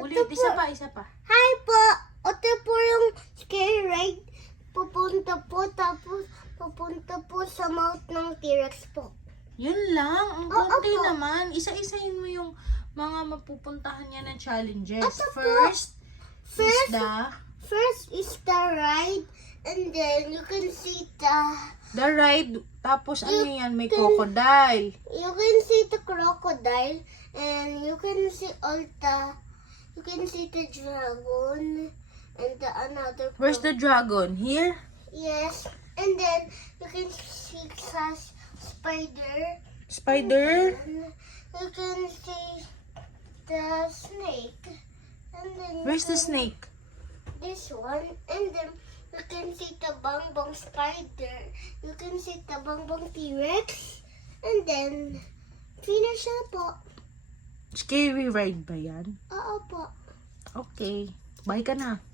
Ulit, isa pa. Hi po! Ito po yung scary ride. Pupunta po sa mouth ng T-Rex po. Yun lang, ang Oo konti po. naman. Isa-isahin mo yung mga mapupuntahan niya ng challenges. Ito po. First First is the ride, and then you can see the ride. Tapos ano yan, may crocodile. you can see the crocodile, and you can see the dragon and the another. Where's the dragon? Here? Yes, and then you can see the spider. Spider? And you can see the snake, and then Where's the snake? this one, and then you can see the bongbong spider, you can see the bongbong T-Rex, and then finish na po. Scary ride ba yan? Oo po. Okay. Bye ka na.